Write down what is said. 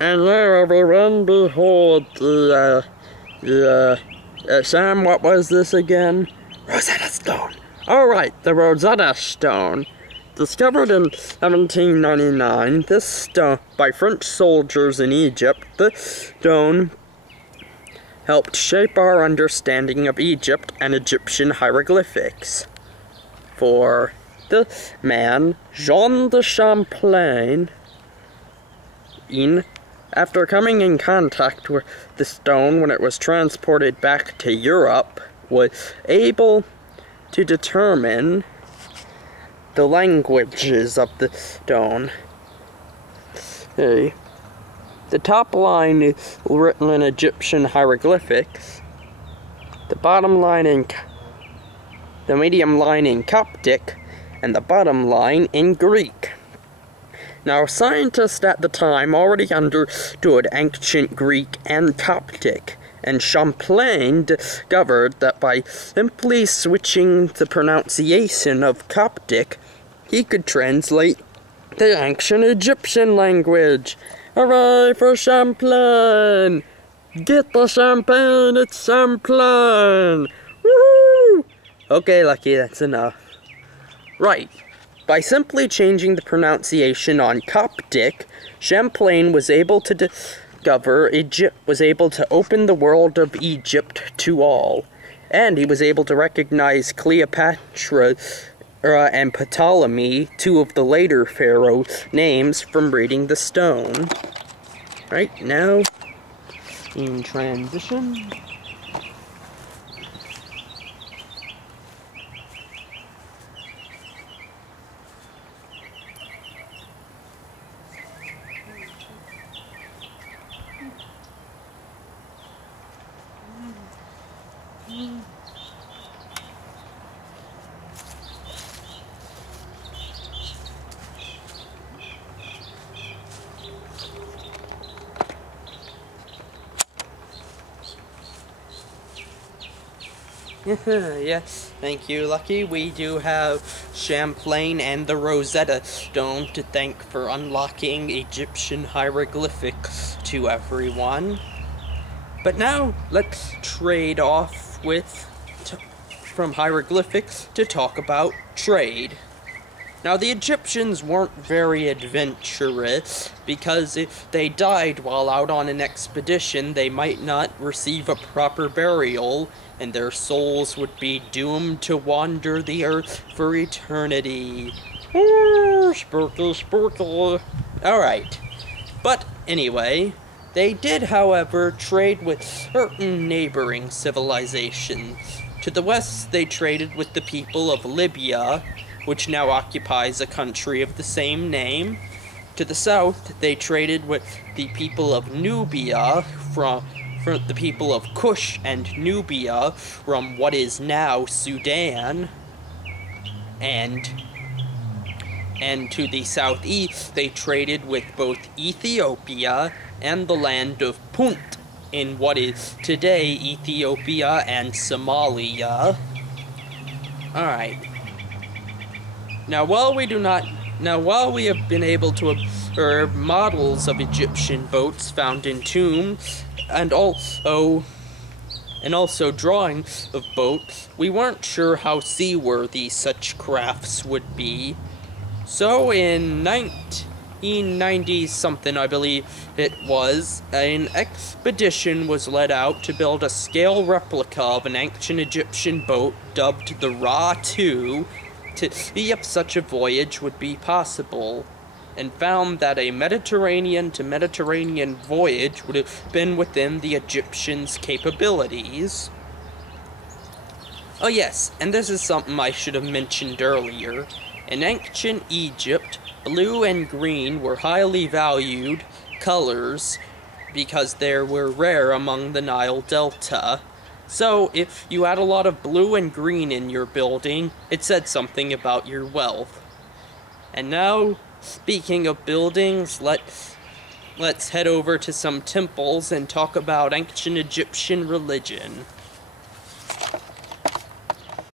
And there, everyone, behold Sam, what was this again? Rosetta Stone. Alright, the Rosetta Stone. Discovered in 1799, this stone, by French soldiers in Egypt, this stone helped shape our understanding of Egypt and Egyptian hieroglyphics. For the man, Jean de Champlain, after coming in contact with the stone when it was transported back to Europe, was able to determine the languages of the stone. The top line is written in Egyptian hieroglyphics, the bottom line in the medium line in Coptic, and the bottom line in Greek. Now, scientists at the time already understood ancient Greek and Coptic, and Champlain discovered that by simply switching the pronunciation of Coptic, he could translate the ancient Egyptian language. Hooray for Champlain! Get the champagne, it's Champlain! Woohoo! Okay, Lucky, that's enough. Right. By simply changing the pronunciation on Coptic, Champlain was able to open the world of Egypt to all, and he was able to recognize Cleopatra and Ptolemy, two of the later pharaoh names, from reading the stone. Right now, in transition. Yes, thank you, Lucky. We do have Champlain and the Rosetta Stone to thank for unlocking Egyptian hieroglyphics to everyone. But now, let's trade off from hieroglyphics to talk about trade. Now, the Egyptians weren't very adventurous, because if they died while out on an expedition, they might not receive a proper burial, and their souls would be doomed to wander the earth for eternity. Spooky, spooky. Alright. But, anyway, they did, however, trade with certain neighboring civilizations. To the west, they traded with the people of Libya, which now occupies a country of the same name. To the south, they traded with the people of Nubia, from the people of Kush and Nubia, from what is now Sudan. And to the southeast, they traded with both Ethiopia and the land of Punt, in what is today Ethiopia and Somalia. Alright. Now, while we have been able to observe models of Egyptian boats found in tombs, and also drawings of boats, we weren't sure how seaworthy such crafts would be. So, in 1990-something, I believe it was, an expedition was led out to build a scale replica of an ancient Egyptian boat dubbed the Ra-2, to see if such a voyage would be possible, and found that a Mediterranean to Mediterranean voyage would have been within the Egyptians' capabilities. Oh yes, and this is something I should have mentioned earlier. In ancient Egypt, blue and green were highly valued colors because they were rare among the Nile Delta. So, if you had a lot of blue and green in your building, it said something about your wealth. And now, speaking of buildings, let's head over to some temples and talk about ancient Egyptian religion.